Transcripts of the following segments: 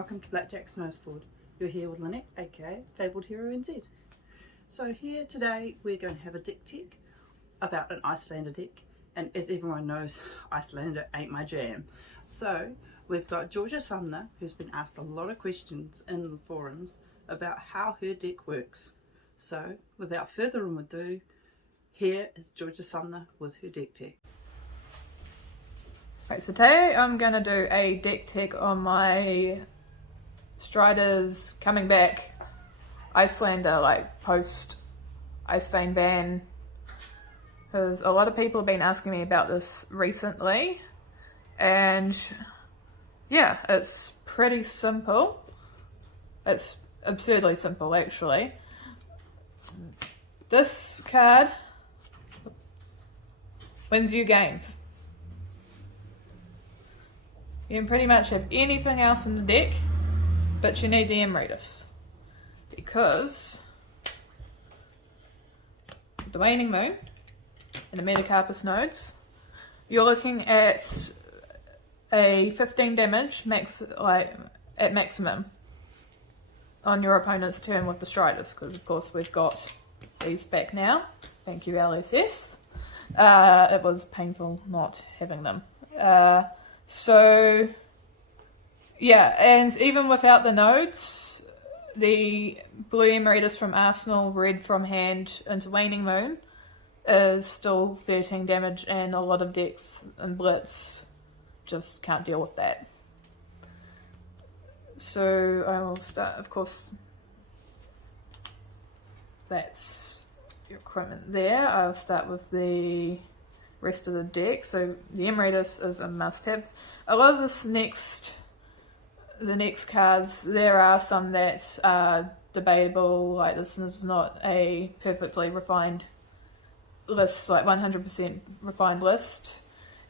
welcome to Blackjack Snowsboard. You're here with Lynette, aka Fabled Hero NZ. So here today we're going to have a deck tech about an Iyslander deck, and as everyone knows, Iyslander ain't my jam. So we've got Georgia Sumner, who's been asked a lot of questions in the forums about how her deck works. So without further ado, here is Georgia Sumner with her deck tech. Right, so today I'm going to do a deck tech on my Strider's coming back Iyslander, like post Icebane ban, because a lot of people have been asking me about this recently, and yeah, it's pretty simple. It's absurdly simple actually. This card wins you games. You can pretty much have anything else in the deck, but you need the Emeritus, because the waning moon and the Metacarpus nodes, you're looking at a 15 damage at maximum on your opponent's turn with the Striders, because of course we've got these back now. Thank you, LSS. It was painful not having them. So yeah, and even without the nodes, the blue Emeritus from Arsenal, red from hand into Waning Moon is still 13 damage, and a lot of decks and blitz just can't deal with that. So I will start, of course, that's your equipment there. I'll start with the rest of the deck. So the Emeritus is a must-have. A lot of the next cards, there are some that are debatable, like this is not a perfectly refined list, like 100% refined list.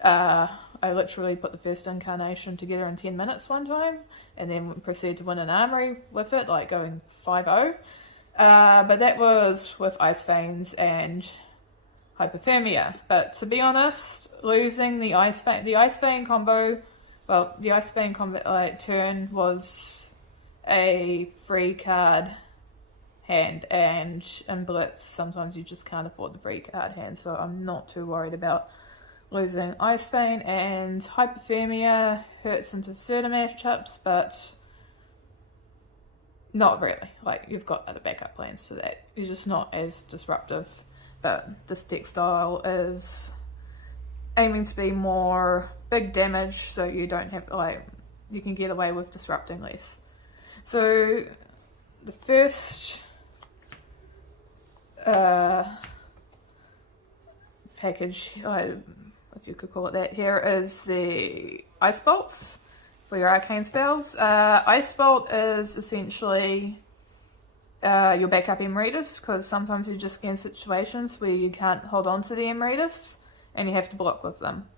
I literally put the first incarnation together in 10 minutes one time, and then proceeded to win an armory with it, like going 5-0. But that was with Ice Veins and Hypothermia. But to be honest, losing the Ice Vein combo, well, the Ice Vein combo turn was a free card hand, and in Blitz sometimes you just can't afford the free card hand, so I'm not too worried about losing Ice Vein. And Hypothermia hurts into certain matchups, but not really. Like, you've got other backup plans to that. You're just not as disruptive. But this deck style is aiming to be more big damage, so you don't have, you can get away with disrupting less. So the first package, if you could call it that, here is the Ice Bolts for your arcane spells. Ice Bolt is essentially your backup Emeritus, because sometimes you just get in situations where you can't hold on to the Emeritus and you have to block with them.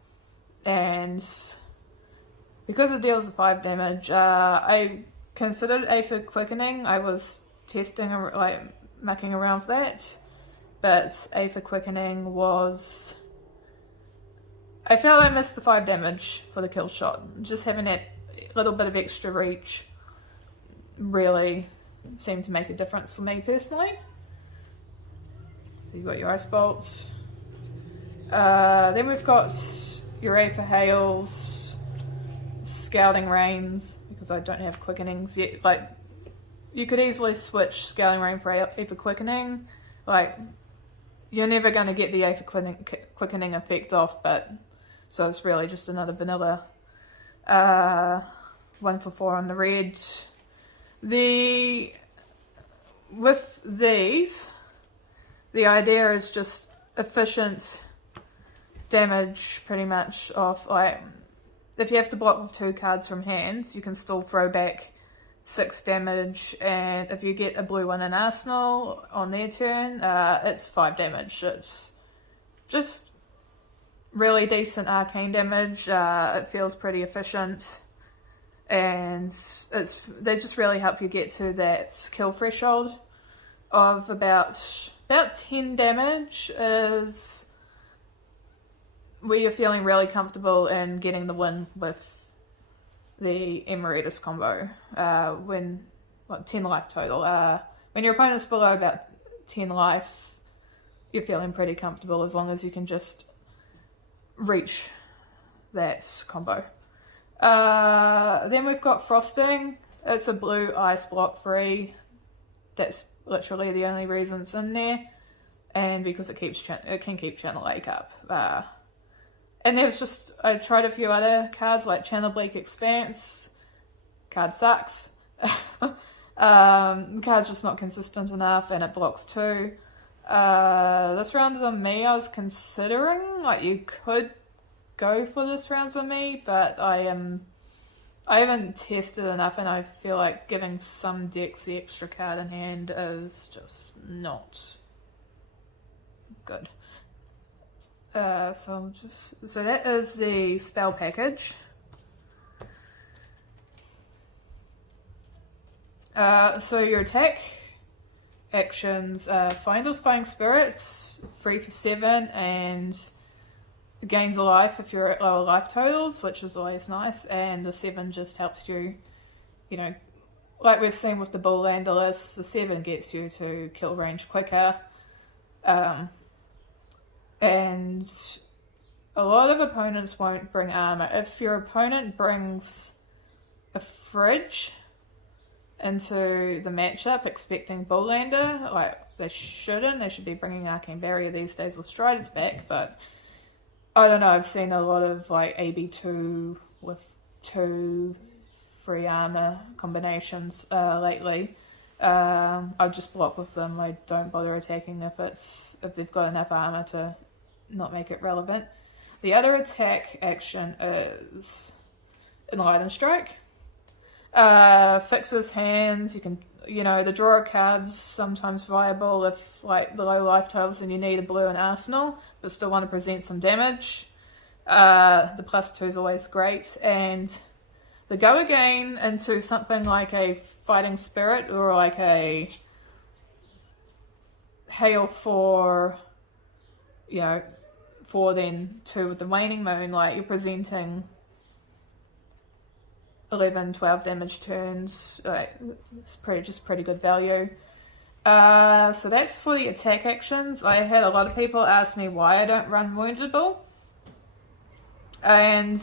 And because it deals the 5 damage, I considered Aphid Quickening. I was testing, mucking around with that, but Aphid Quickening was... I felt I missed the 5 damage for the kill shot. Just having that little bit of extra reach really seemed to make a difference for me personally. So you've got your Ice Bolts. Then we've got your Aether Hails, Scouting Rains, because I don't have Quickenings yet. Like, you could easily switch Scouting Rain for Aether Quickening. Like, you're never going to get the Aether Quickening effect off, but so it's really just another vanilla 1 for 4 on the red. With these, the idea is just efficient damage, pretty much off, if you have to block with 2 cards from hand, you can still throw back 6 damage, and if you get a blue one in Arsenal on their turn, it's 5 damage. It's just really decent arcane damage. It feels pretty efficient, and they just really help you get to that kill threshold of about 10 damage is where you're feeling really comfortable in getting the win with the Emeritus combo when 10 life total. When your opponent's below about 10 life, you're feeling pretty comfortable as long as you can just reach that combo. Then we've got Frosting. It's a blue ice block free. That's literally the only reason it's in there, and because it can keep Channel Lake up. And I tried a few other cards like Channel Bleak Expanse. Card sucks. The card's just not consistent enough, and it blocks too. This round on me, I was considering, like, you could go for this round on me, but I haven't tested enough, and I feel like giving some decks the extra card in hand is just not good. So that is the spell package. So your attack actions, Find or Spying Spirits, free for 7, and gains a life if you're at lower life totals, which is always nice, and the 7 just helps you, like we've seen with the Iyslander list, the 7 gets you to kill range quicker, and a lot of opponents won't bring armor. If your opponent brings a fridge into the matchup expecting Iyslander, like they shouldn't, they should be bringing Arcane Barrier these days with Strider's back, but I don't know, I've seen a lot of like AB2 with 2 free armor combinations lately. I just block with them. I don't bother attacking if they've got enough armor to not make it relevant. The other attack action is Enlighten Strike. Fixes hands. You can, the draw of cards sometimes viable if like the low life totals and you need a blue in arsenal, but still want to present some damage. The +2 is always great, and the go again into something like a Fighting Spirit or like a Hail for, 4 then 2 with the Waning Moon, like you're presenting 11, 12 damage turns. It's pretty good value. So that's for the attack actions. I had a lot of people ask me why I don't run Woundable. And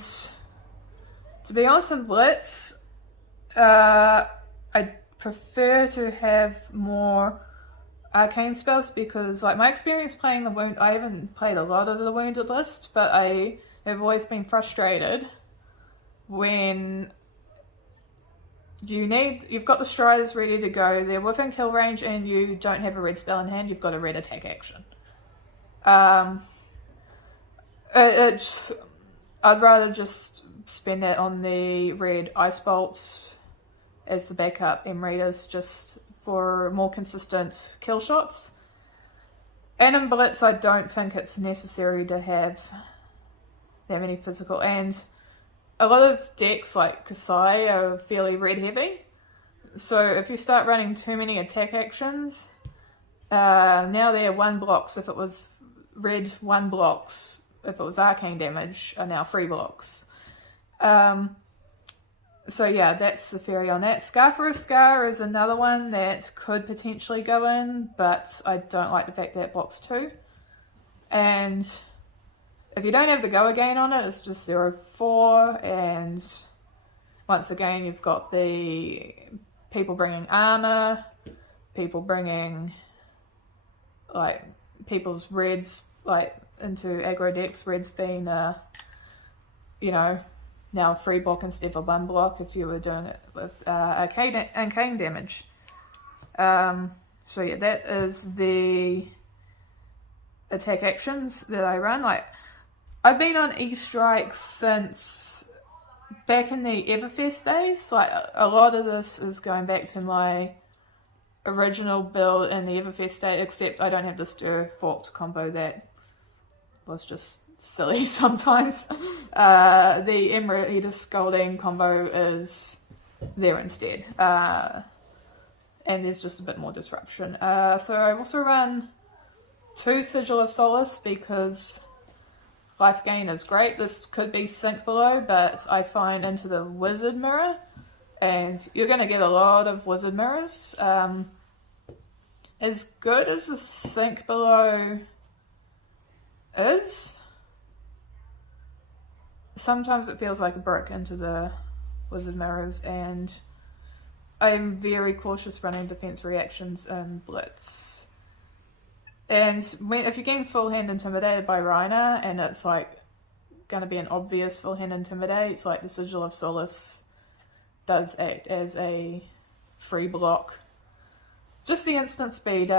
to be honest, in Blitz, I prefer to have more arcane spells because, like, my experience playing I haven't played a lot of the Wounded list, but I have always been frustrated when you've got the Striders ready to go, they're within kill range, and you don't have a red spell in hand, you've got a red attack action. I'd rather just spend that on the red Ice Bolts as the backup Emeritus, just for more consistent kill shots. And in Blitz, I don't think it's necessary to have that many physical, and a lot of decks like Kasai are fairly red heavy, so if you start running too many attack actions, now they're 1 blocks if it was red, 1 blocks if it was arcane damage, are now 3 blocks. So yeah, that's the theory on that. Scar for a Scar is another one that could potentially go in, but I don't like the fact that it blocks 2. And if you don't have the go again on it, it's just 0-4, and once again you've got the people bringing armor, people bringing like people's reds like into aggro decks, reds being now 3 block instead of 1 block if you were doing it with arcane damage. So yeah, that is the attack actions that I run. Like, I've been on E-Strike since back in the Everfest days. Like, a lot of this is going back to my original build in the Everfest day, except I don't have the Stir Forked combo that was just silly sometimes. The Emeritus Scolding combo is there instead. And there's just a bit more disruption. So I've also run 2 Sigil of Solace because life gain is great. This could be sink below, but I find into the wizard mirror, and you're going to get a lot of wizard mirrors. As good as the sink below is, sometimes it feels like a brick into the wizard mirrors, and I'm very cautious running defense reactions in blitz. And if you're getting full hand intimidated by Reiner, and it's like going to be an obvious full hand intimidate, it's like the Sigil of Solace does act as a free block. Just the instant speed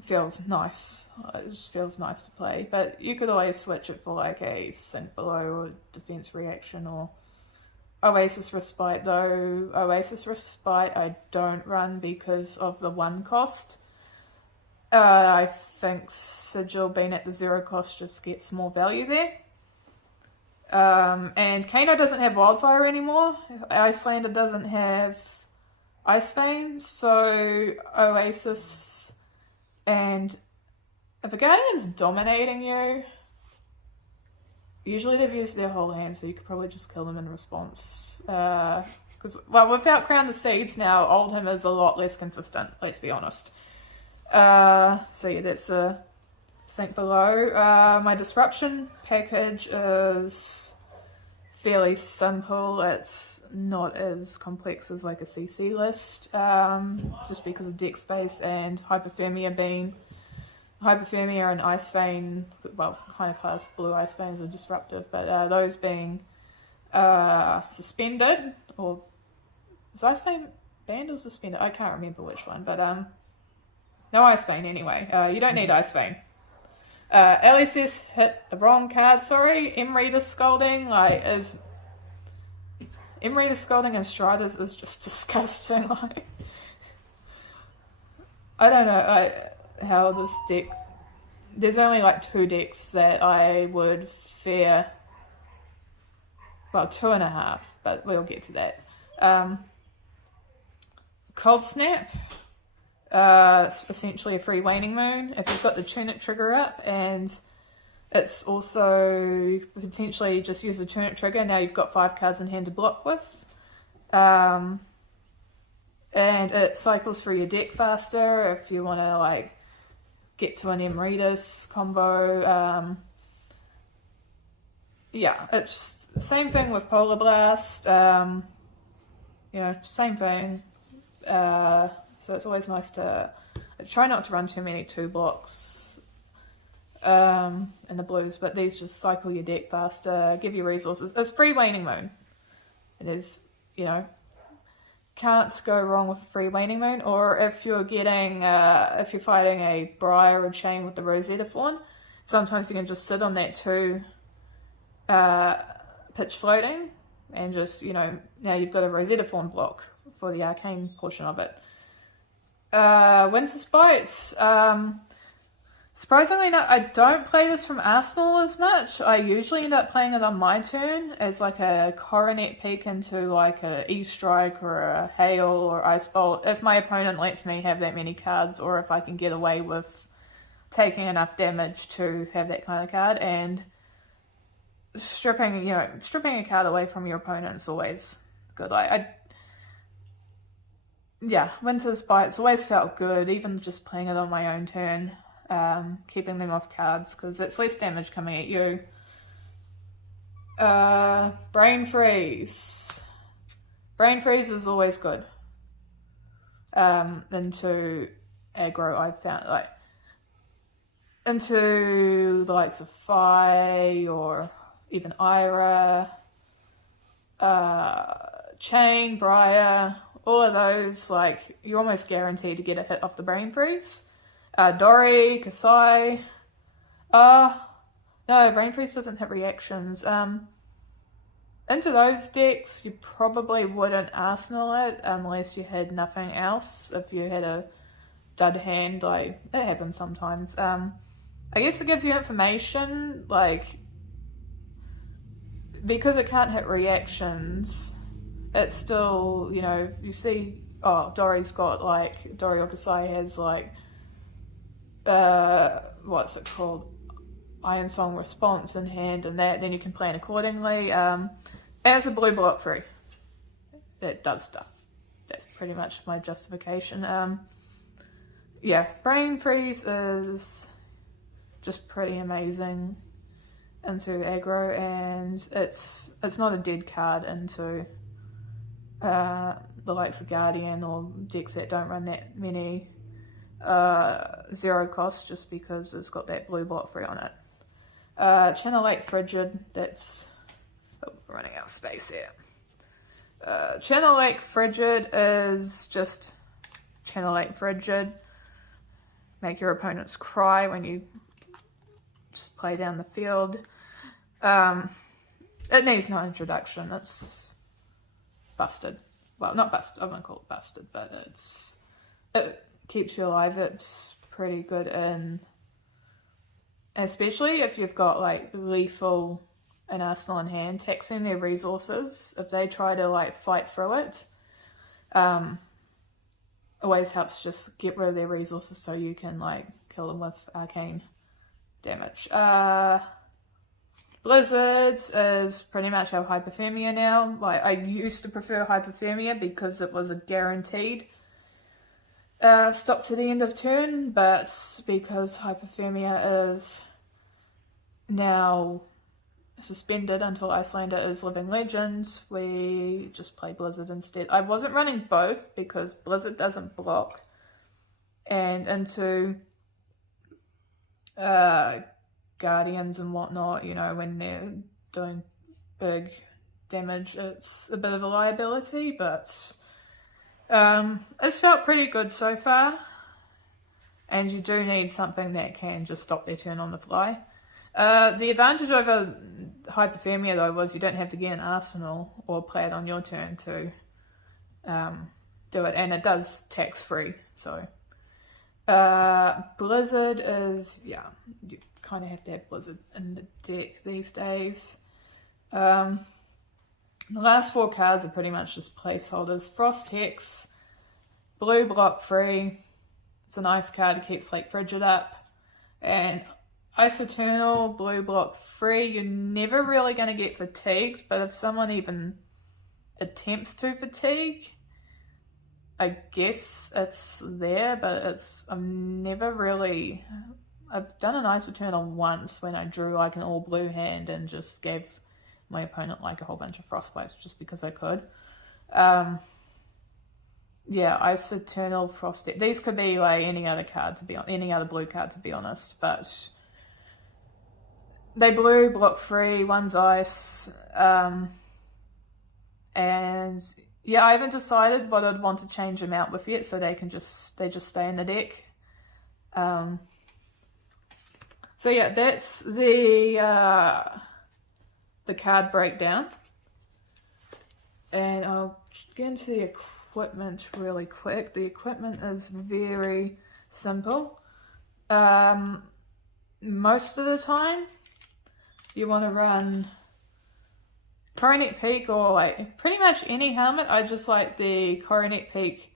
feels nice. It just feels nice to play. But you could always switch it for like a sink below or defense reaction or Oasis Respite, though Oasis Respite I don't run because of the 1 cost. I think Sigil being at the 0 cost just gets more value there. And Kano doesn't have Wildfire anymore. Iyslander doesn't have Ice Veins, so Oasis, and if a Guardian's dominating you, usually they've used their whole hand, so you could probably just kill them in response. Because, well, without Crown of Seeds now, Oldhim is a lot less consistent, let's be honest. So yeah, that's a sink below. My disruption package is fairly simple. It's not as complex as like a CC list, just because of deck space and Hypothermia and Ice Vein, well, kind of class blue Ice Veins are disruptive, but those being suspended, or is Ice Vein banned or suspended? I can't remember which one, but no Ice Vein anyway. You don't need Ice Vein. LSS hit the wrong card, sorry. Emreader Scolding, Emreader Scolding and Striders is just disgusting. Like, I don't know how this deck... There's only like 2 decks that I would fear. Well, 2.5, but we'll get to that. Cold Snap. It's essentially a free Waning Moon if you've got the Tunic trigger up, and it's also, you could potentially just use the Tunic trigger. Now you've got 5 cards in hand to block with. And it cycles through your deck faster if you want to like get to an Emreatus combo. Yeah, it's the same thing with Polar Blast. You know, same thing. So it's always nice to try not to run too many 2 blocks in the blues, but these just cycle your deck faster, give you resources. It's free Waning Moon. It is, you know, can't go wrong with a free Waning Moon. Or if you're getting, if you're fighting a Briar or Chain with the Rosetta Fawn, sometimes you can just sit on that 2 pitch floating and just, you know, now you've got a Rosetta Fawn block for the arcane portion of it. Winter Spites. Surprisingly, I don't play this from Arsenal as much. I usually end up playing it on my turn as like a Coronet peek into like a E-Strike or a Hail or Ice Bolt, if my opponent lets me have that many cards, or if I can get away with taking enough damage to have that kind of card. And stripping a card away from your opponent is always good. Yeah, Winter's Bites always felt good, even just playing it on my own turn, keeping them off cards, because it's less damage coming at you. Brain Freeze. Brain Freeze is always good. Into aggro, I've found, like, into the likes of Fi, or even Ira, Chain, Briar, all of those, like, you're almost guaranteed to get a hit off the Brain Freeze. Dory, Kasai. No, Brain Freeze doesn't hit reactions. Into those decks, you probably wouldn't Arsenal it unless you had nothing else. If you had a dud hand, like, it happens sometimes. I guess it gives you information, like, because it can't hit reactions, it's still, you know, you see, oh, Dory's got, like, Dory or Kasai has, like, what's it called? Iron Song response in hand and that, then you can plan accordingly. And it's a blue block free. It does stuff. That's pretty much my justification. Yeah, Brain Freeze is just pretty amazing into aggro, and it's not a dead card into the likes of Guardian or decks that don't run that many 0 cost, just because it's got that blue block free on it. Channel 8 Frigid, that's running out of space here. Channel 8 Frigid is just Channel 8 Frigid. Make your opponents cry when you just play down the field. It needs no introduction. It's busted. Well, not busted. I won't call it busted, but it keeps you alive. It's pretty good in, especially if you've got like lethal an arsenal in hand, taxing their resources. If they try to like fight through it, always helps just get rid of their resources so you can like kill them with arcane damage. Blizzard is pretty much our hypothermia now. Like, I used to prefer hypothermia because it was a guaranteed stop to the end of turn, but because hypothermia is now suspended until Iyslander is Living Legend, we just play Blizzard instead. I wasn't running both because Blizzard doesn't block, and into Guardians and whatnot, you know, when they're doing big damage, it's a bit of a liability, but it's felt pretty good so far, and you do need something that can just stop their turn on the fly. The advantage over hypothermia though was you don't have to get an arsenal or play it on your turn to do it, and it does tax free. So Blizzard is, yeah, you kind of have to have Blizzard in the deck these days. The last 4 cards are pretty much just placeholders. Frost Hex, blue block free. It's a nice card, it keeps like Frigid up. And Ice Eternal, blue block free. You're never really going to get fatigued, but if someone even attempts to fatigue, I guess it's there, but I've done an Ice Eternal once when I drew like an all blue hand and just gave my opponent like a whole bunch of Frostbites just because I could. Yeah, Ice Eternal, Frost. These could be like any other card any other blue card to be honest, but they blue block free, one's ice, and yeah, I haven't decided what I'd want to change them out with yet, so they just stay in the deck. So yeah, that's the card breakdown, and I'll get into the equipment really quick. The equipment is very simple. Most of the time, you want to run Coronet Peak or like pretty much any helmet. I just like the Coronet Peak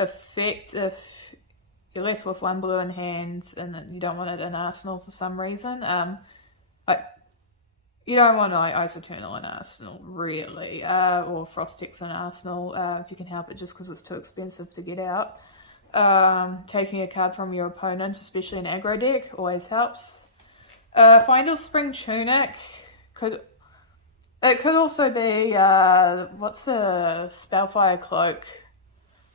effect if you're left with 1 blue in hand and you don't want it in Arsenal for some reason. You don't want Ice Eternal in Arsenal, really, or Frost Hex in Arsenal, if you can help it, just because it's too expensive to get out. Taking a card from your opponent, especially an aggro deck, always helps. Find a Spring Tunic. It could also be, what's the Spellfire Cloak?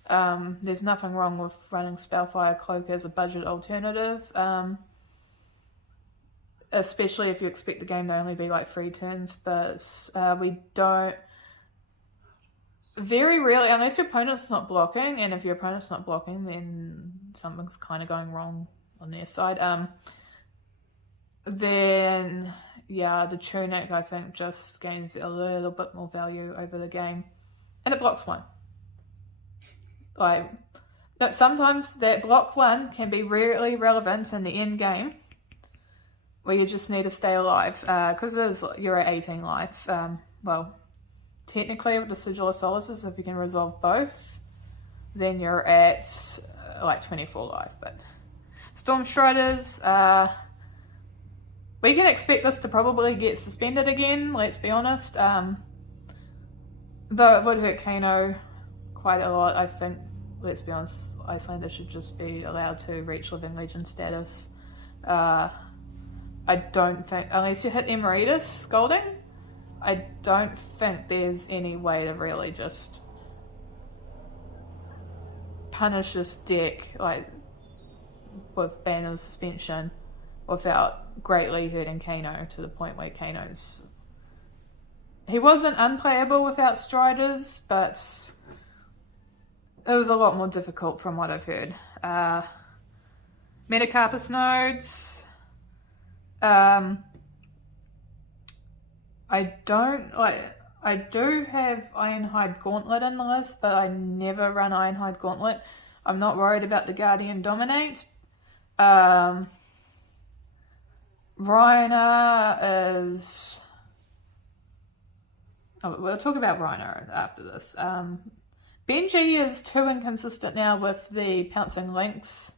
There's nothing wrong with running Spellfire Cloak as a budget alternative. Especially if you expect the game to only be like 3 turns, but we don't, very rarely, unless your opponent's not blocking, and if your opponent's not blocking, then something's kind of going wrong on their side. Then, yeah, the Tunic, I think, just gains a little bit more value over the game, and it blocks 1. Like, sometimes that block 1 can be really relevant in the end game, where you just need to stay alive, because you're at 18 life. Well, technically with the Sigil of Solaces, if you can resolve both, then you're at like 24 life. But Storm Striders, we can expect this to probably get suspended again, let's be honest. Though it would hurt Kano quite a lot, I think, let's be honest, Iyslander should just be allowed to reach Living Legend status. I don't think, unless you hit Emeritus Scolding, I don't think there's any way to really just punish this deck like with Banner's suspension without greatly hurting Kano to the point where Kano's... He wasn't unplayable without Striders, but it was a lot more difficult from what I've heard. Metacarpus nodes. I do have Ironhide Gauntlet in the list, but I never run Ironhide Gauntlet. I'm not worried about the Guardian Dominate. Reiner is... Oh, we'll talk about Reiner after this. Benji is too inconsistent now with the Pouncing Lynx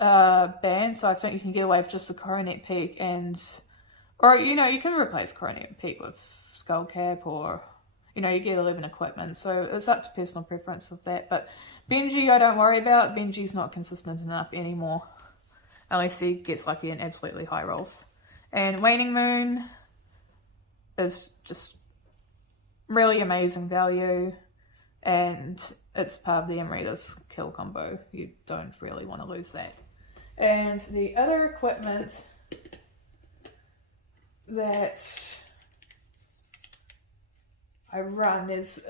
ban, so I think you can get away with just the Coronet Peak and... Or, you know, you can replace Coronet Peak with Skullcap or, you know, you get 11 equipment, so it's up to personal preference of that. But Benji I don't worry about. Benji's not consistent enough anymore, unless he gets lucky in absolutely high rolls. And Waning Moon is just really amazing value, and it's part of the Emeritus kill combo. You don't really want to lose that. And the other equipment that I run, there's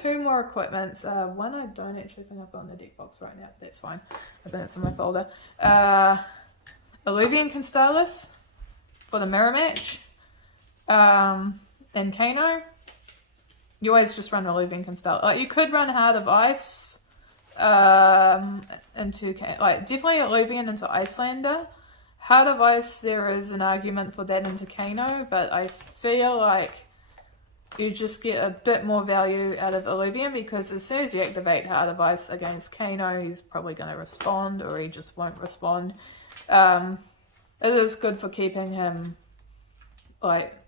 two more equipments. One I don't actually think I've got in the deck box right now, but that's fine. I think it's in my folder. Illuvian Constellus for the mirror match. And Kano, you always just run Illuvian Constellus. You could run Heart of Ice into, definitely Illuvian into Iyslander. Heart of Ice, there is an argument for that into Kano, but I feel like you just get a bit more value out of Illuvian, because as soon as you activate Heart of Ice against Kano, he's probably going to respond, or he just won't respond. It is good for keeping him,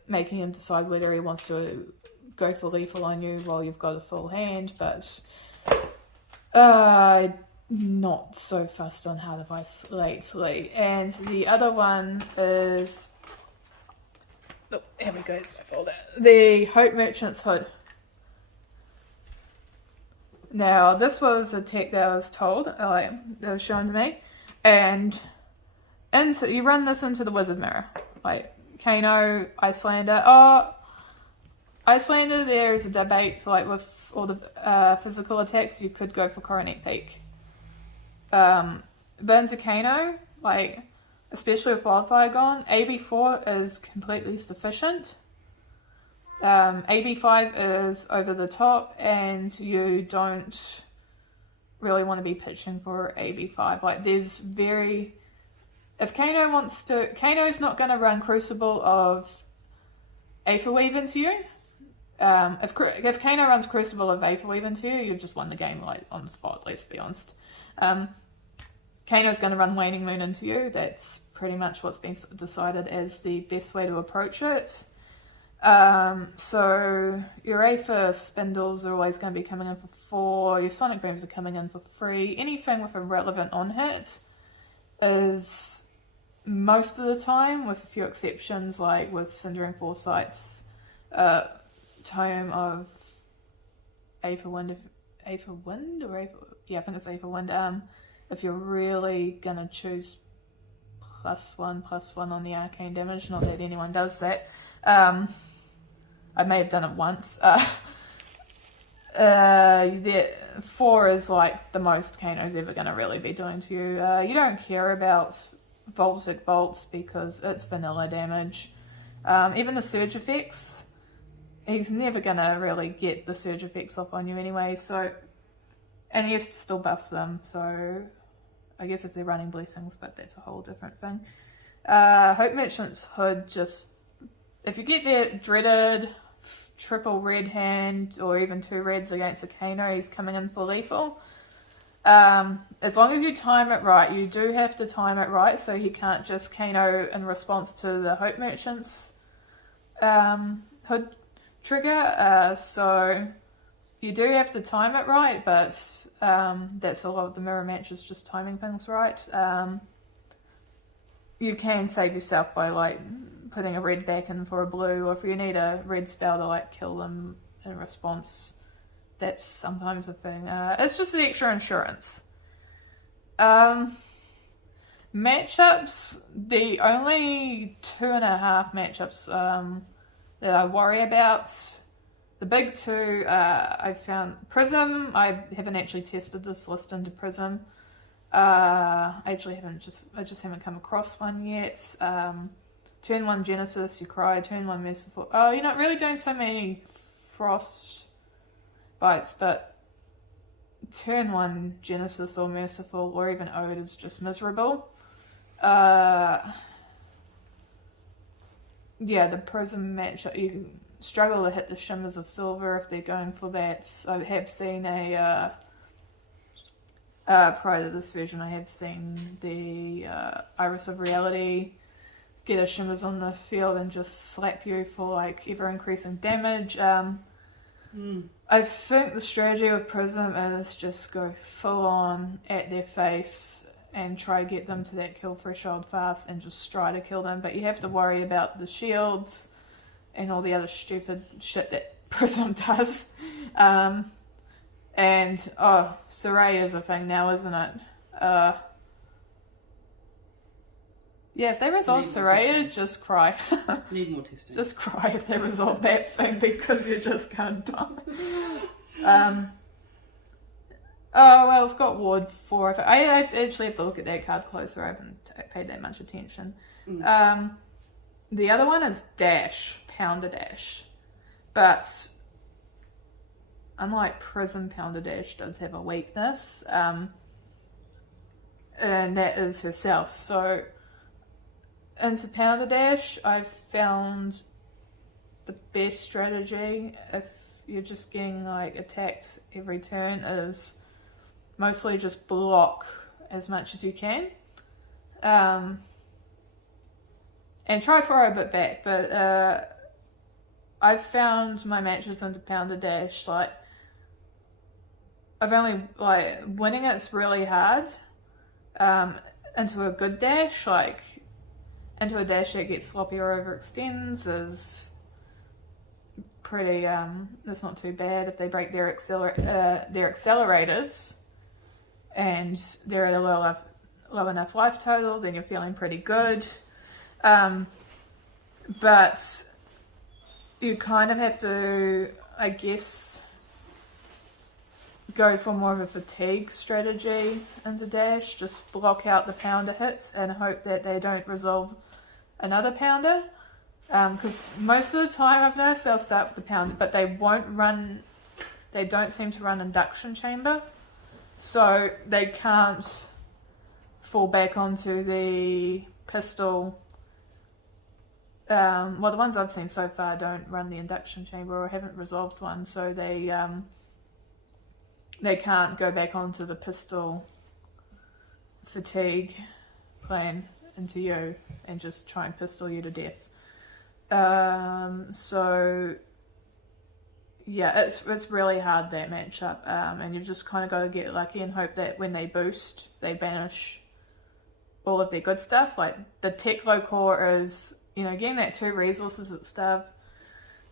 making him decide whether he wants to go for lethal on you while you've got a full hand, but not so fussed on Heart of Ice lately. And the other one is... Oh, here we go, it's my folder. The Hope Merchant's Hood. Now, this was a tech that I was told, that was shown to me, and you run this into the Wizard Mirror. Kano, Iyslander. Iyslander, there is a debate for, with all the physical attacks, you could go for Coronet Peak. But into Kano, especially with Wildfire gone, AB4 is completely sufficient. AB5 is over the top, and you don't really want to be pitching for AB5. There's very... If Kano wants to... Kano's not going to run Crucible of Aether Weave into you. If Kano runs Crucible of Aether Weave into you, you've just won the game on the spot, let's be honest. Kano's going to run Waning Moon into you. That's pretty much what's been decided as the best way to approach it. So your Aether Spindles are always going to be coming in for 4. Your Sonic Booms are coming in for 3. Anything with a relevant on-hit is, most of the time, with a few exceptions, like with Cindering Foresight's Tome of Aether Wind, I think it's Aether Wind. If you're really gonna choose +1/+1 on the arcane damage, not that anyone does that. I may have done it once. 4 is the most Kano's ever gonna really be doing to you. You don't care about Voltic Bolts because it's vanilla damage. Even the Surge effects, he's never gonna really get the Surge effects off on you anyway, so... And he has to still buff them, so... I guess if they're running Blessings, but that's a whole different thing. Hope Merchant's Hood, just... If you get that dreaded triple red hand, or even 2 reds against a Kano, he's coming in for lethal. As long as you time it right, you do have to time it right, so he can't just KO in response to the Hope Merchant's hood trigger. So you do have to time it right, but that's a lot of the mirror matches, just timing things right. You can save yourself by like putting a red back in for a blue, or if you need a red spell to like kill them in response, that's sometimes a thing. It's just the extra insurance. Matchups, the only 2.5 matchups that I worry about. The big two, I found Prism. I haven't actually tested this list into Prism. I just haven't come across one yet. Turn 1 Genesis, you cry. Turn 1 Merciful. Oh, you're not really doing so many Frost bites, but turn 1 Genesis or Merciful or even Ode is just miserable. Yeah, the Prism matchup, you struggle to hit the Shimmers of Silver if they're going for that. I have seen prior to this version, I have seen the Iris of Reality get a Shimmers on the field and just slap you for like ever increasing damage. I think the strategy with Prism is just go full on at their face and try to get them to that kill threshold fast and just try to kill them, but you have to worry about the shields and all the other stupid shit that Prism does. And Saray is a thing now, isn't it? Yeah, if they resolve Saray, just cry. Need more testing. Just cry if they resolve that thing, because you're just gonna die. Oh, well, it's got Ward 4. I actually have to look at that card closer. I haven't paid that much attention. The other one is Dash, Pounder Dash. But unlike Prism, Pounder Dash does have a weakness. And that is herself. So into Pounder Dash, I've found the best strategy if you're just getting like attacked every turn is mostly just block as much as you can. And try throw a bit back, but I've found my matches into Pounder Dash, like I've only like winning it's really hard. Into a good dash, like into a dash that gets sloppy or overextends is pretty that's not too bad. If they break their accelerators and they're at a low enough life total, then you're feeling pretty good. But you kind of have to, I guess, go for more of a fatigue strategy into dash. Just block out the pounder hits and hope that they don't resolve another pounder. Because most of the time I've noticed they'll start with the pounder, but they don't seem to run induction chamber. So they can't fall back onto the pistol. Well, the ones I've seen so far don't run the induction chamber or haven't resolved one, so they can't go back onto the pistol fatigue plan into you and just try and pistol you to death. So yeah, it's really hard, that matchup, and you've just kind of got to get lucky and hope that when they boost, they banish all of their good stuff. Like the tech low core is, getting that 2 resources at the start of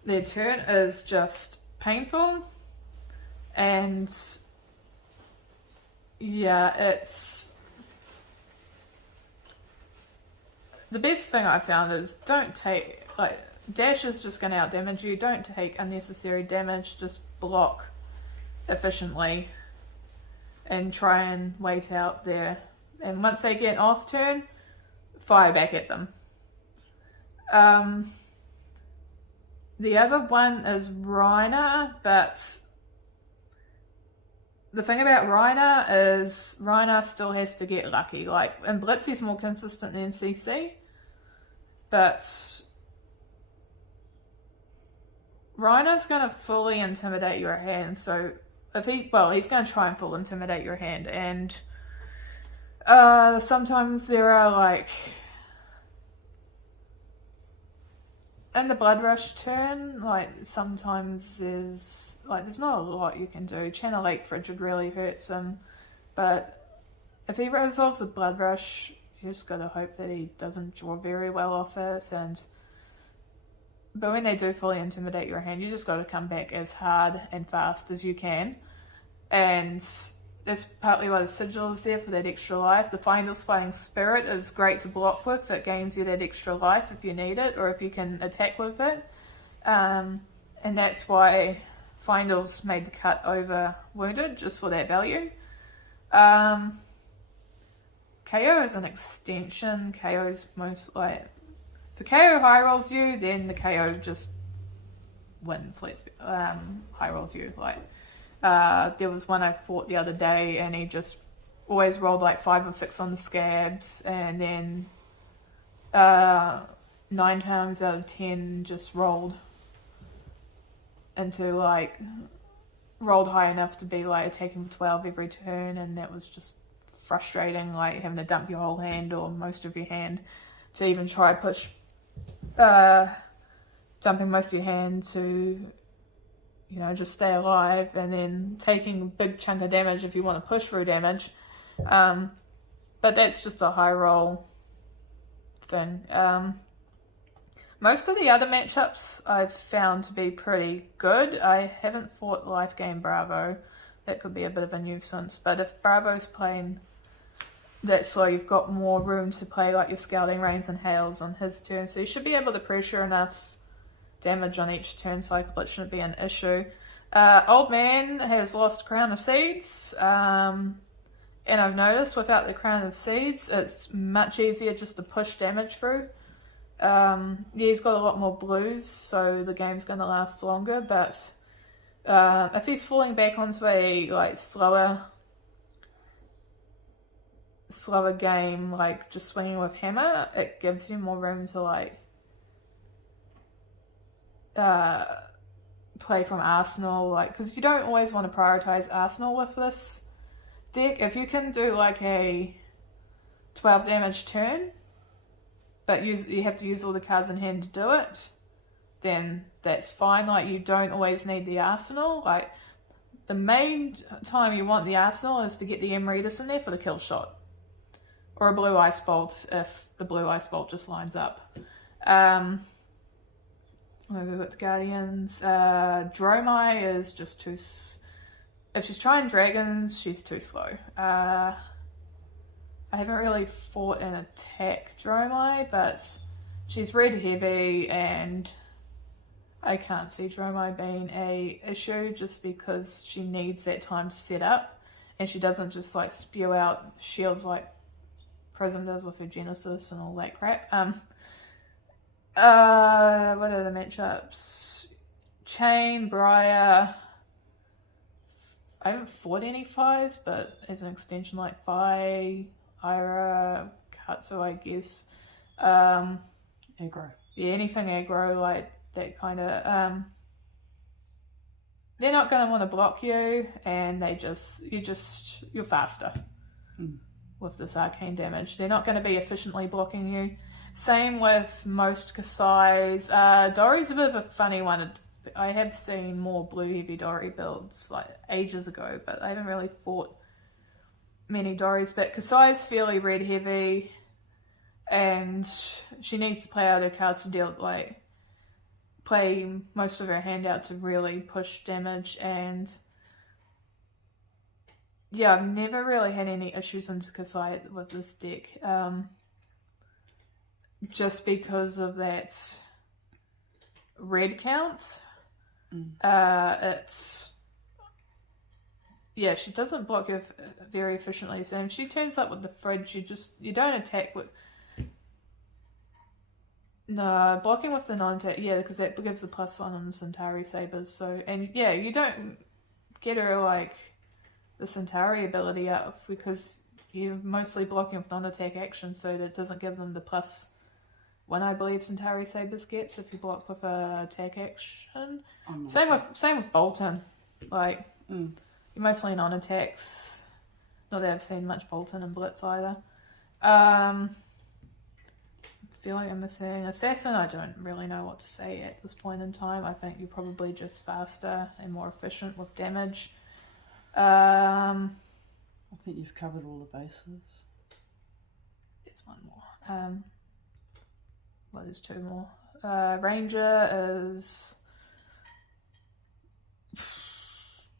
their turn is just painful. And yeah, it's the best thing I found is don't take, like, dash is just going to out damage you. Don't take unnecessary damage, just block efficiently and try and wait out there. And once they get off turn, fire back at them. The other one is Reiner, but the thing about Reiner is Reiner still has to get lucky. Like, in Blitz he's more consistent than CC, but Reiner's going to fully intimidate your hand, so he's going to try and full intimidate your hand, and sometimes there are like in the blood rush turn, like sometimes there's not a lot you can do. Channel 8 Frigid really hurts him, but if he resolves a blood rush, you just gotta hope that he doesn't draw very well off it. But when they do fully intimidate your hand, you just gotta come back as hard and fast as you can. And that's partly why the Sigil is there, for that extra life. The Finder's Fighting Spirit is great to block with. It gains you that extra life if you need it, or if you can attack with it. And that's why Finder's made the cut over Wounded, just for that value. KO is an extension. KO's most like... If the KO high rolls you, then the KO just wins. High rolls you. There was one I fought the other day, and he just always rolled like 5 or 6 on the scabs, and then 9 times out of 10 just rolled high enough to be like attacking for 12 every turn, and that was just frustrating, like having to dump your whole hand or most of your hand to even try push dumping most of your hand to just stay alive, and then taking a big chunk of damage if you want to push through damage. But that's just a high roll thing. Most of the other matchups I've found to be pretty good. I haven't fought Life Game Bravo. That could be a bit of a nuisance. But if Bravo's playing that slow, you've got more room to play like your Scouting Rains and Hails on his turn. So you should be able to pressure enough damage on each turn cycle. It shouldn't be an issue. Old Man has lost Crown of Seeds, and I've noticed without the Crown of Seeds it's much easier just to push damage through. He's got a lot more blues, so the game's going to last longer, but if he's falling back onto a slower game, like just swinging with hammer, it gives you more room to play from Arsenal, because you don't always want to prioritize Arsenal with this deck. If you can do like a 12 damage turn, but you have to use all the cards in hand to do it, then that's fine. You don't always need the Arsenal. The main time you want the Arsenal is to get the Emeritus in there for the kill shot, or a blue Ice Bolt if the blue Ice Bolt just lines up. We've got the Guardians. Dromai is just too... If she's trying dragons, she's too slow. I haven't really fought an attack Dromai, but she's red heavy, and I can't see Dromai being a issue just because she needs that time to set up, and she doesn't just spew out shields like Prism does with her Genesis and all that crap. What are the matchups? Chain, Briar. I haven't fought any Fies, but as an extension like Fi, Ira, Katsu, I guess. Aggro. Yeah, anything aggro, like that kind of. They're not going to want to block you, and you're faster with this arcane damage. They're not going to be efficiently blocking you. Same with most Kasai's. Dori's a bit of a funny one. I have seen more blue heavy Dori builds ages ago, but I haven't really fought many Doris. But Kasai's fairly red heavy, and she needs to play out her cards to play most of her hand out to really push damage. And yeah, I've never really had any issues into Kasai with this deck. Just because of that red count. She doesn't block you very efficiently. So if she turns up with the fridge, you don't attack with... No, blocking with the non-attack, because that gives the +1 on the Centauri Sabers. So, and you don't get her the Centauri ability up because you're mostly blocking with non-attack action, so that doesn't give them the +1, I believe Centauri Sabers gets if you block with a attack action. Same with Bolton. you mostly lean on attacks. Not that I've seen much Bolton and Blitz either. I feel like I'm missing Assassin. I don't really know what to say at this point in time. I think you're probably just faster and more efficient with damage. I think you've covered all the bases. There's one more. Well, there's two more. Ranger is...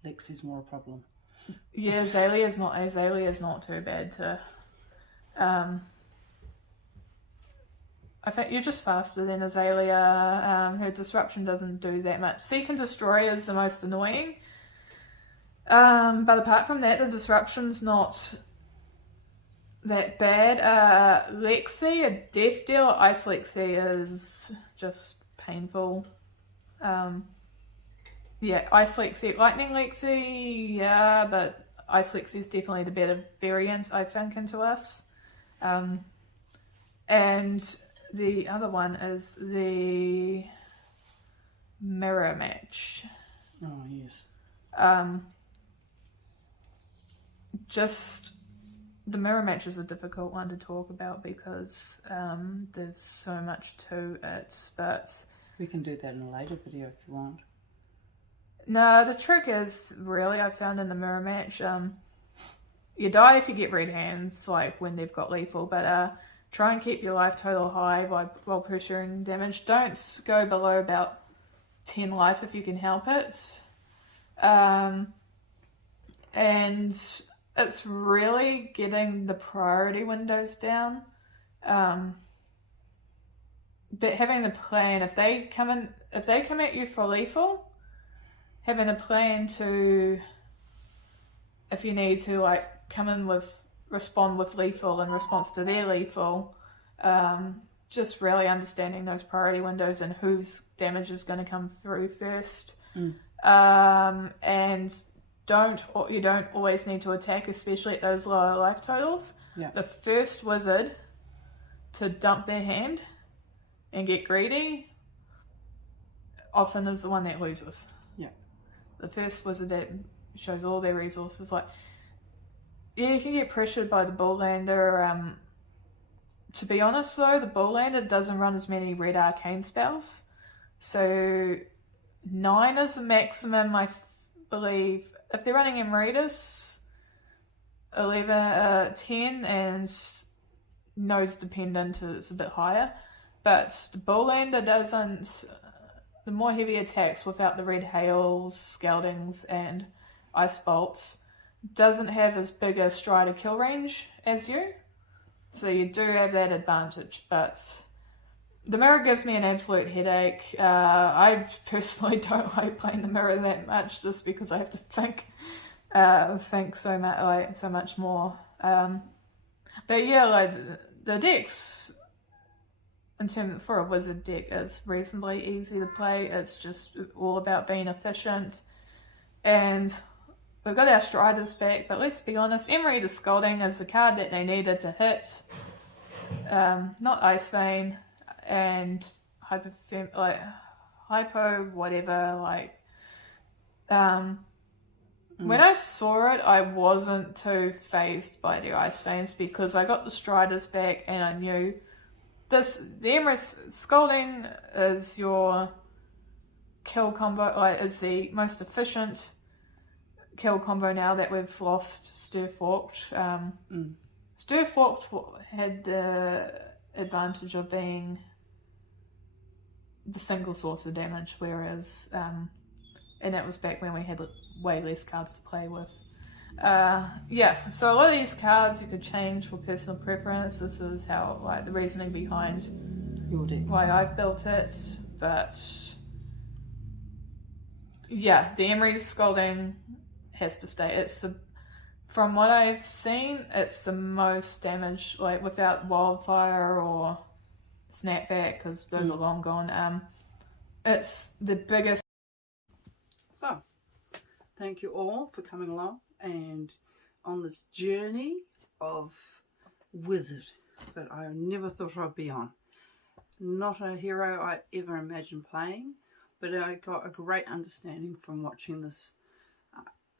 Lexi's more a problem. Yeah, Azalea's not too bad to... I think you're just faster than Azalea. Her disruption doesn't do that much. Seek and Destroy is the most annoying. But apart from that, the disruption's not that bad. Lexi, a death deal. Ice Lexi is just painful. Yeah, Ice Lexi, Lightning Lexi, yeah, but Ice Lexi is definitely the better variant, I think, into us. And the other one is the Mirror Match. Oh, yes. Just the Mirror Match is a difficult one to talk about because there's so much to it, but... We can do that in a later video if you want. No, the trick is, really, I found in the Mirror Match, you die if you get red hands, like when they've got lethal, but try and keep your life total high while pressuring damage. Don't go below about 10 life if you can help it. And it's really getting the priority windows down. But having the plan, if they come at you for lethal, having a plan to, if you need to, like, respond with lethal in response to their lethal, just really understanding those priority windows and whose damage is going to come through first. And you don't always need to attack, especially at those lower life totals. Yeah. The first wizard to dump their hand and get greedy often is the one that loses. Yeah. The first wizard that shows all their resources, like, yeah, you can get pressured by the Bulllander. To be honest though, the Bulllander doesn't run as many red arcane spells. So 9 is the maximum, I believe. If they're running Emeritus, 10 and nose dependent is a bit higher. But the Bulllander doesn't, the more heavy attacks without the red hails, scaldings and ice bolts, doesn't have as big a strider kill range as you. So you do have that advantage, but the mirror gives me an absolute headache. I personally don't like playing the mirror that much just because I have to think so much more. But yeah, like the decks for a wizard deck is reasonably easy to play. It's just all about being efficient. And we've got our Striders back, but let's be honest, Emery the Scalding is the card that they needed to hit. Not Ice Vein and Hypo whatever, when I saw it, I wasn't too phased by the Ice Veins because I got the Striders back and I knew the Emerus Scalding is your kill combo, is the most efficient kill combo now that we've lost Stirforked. Stirforked had the advantage of being the single source of damage, whereas and that was back when we had way less cards to play with. Yeah, so a lot of these cards you could change for personal preference. This is how, like, the reasoning behind your deck, why I've built it. But yeah, the Emery Scalding has to stay. It's from what I've seen, it's the most damage, like without Wildfire or Snapback, because those are long gone. It's the biggest. So, thank you all for coming along and on this journey of Wizard that I never thought I'd be on. Not a hero I ever imagined playing, but I got a great understanding from watching this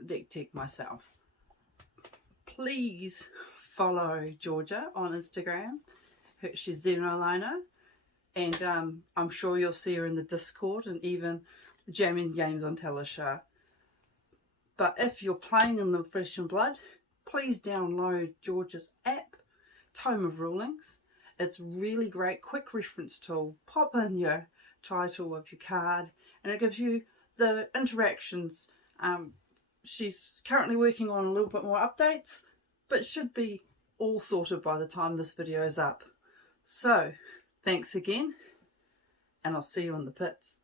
deck tech myself. Please follow Georgia on Instagram. She's Xenoliner, and I'm sure you'll see her in the Discord and even jamming games on Telesha. But if you're playing in the Flesh and Blood, please download Georgia's app, Tome of Rulings. It's really great, quick reference tool. Pop in your title of your card and it gives you the interactions. She's currently working on a little bit more updates, but should be all sorted by the time this video is up. So, thanks again, and I'll see you in the pits.